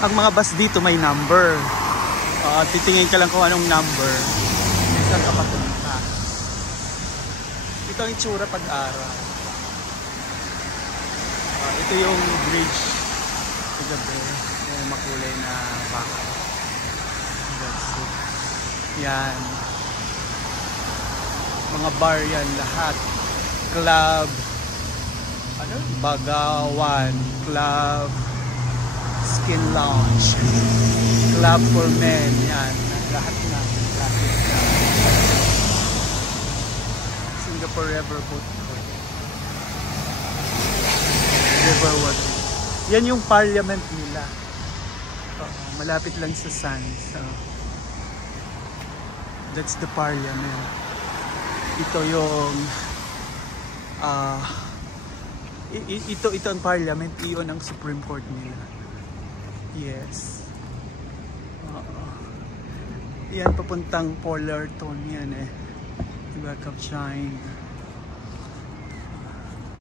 Ang mga bus dito may number. Titingin ka lang kung anong number. Saan ka papunta. Ito ang itsura pag-araw. Ito yung bridge sa gabi. Yung makulay na baka. That's it. Yan. Mga bar yan lahat. Club. Ano? Bagawan. Club. Skin Lounge. Club for men. Yan. Lahat na. Singapore Riverboat. Riverboat. Yan yung parliament nila. Malapit lang sa sun. So, that's the parliament. Ito yung ito ang parliament. Iyon ang Supreme Court nila. Yes. Yan papuntang Fullerton yan eh. Diba, China.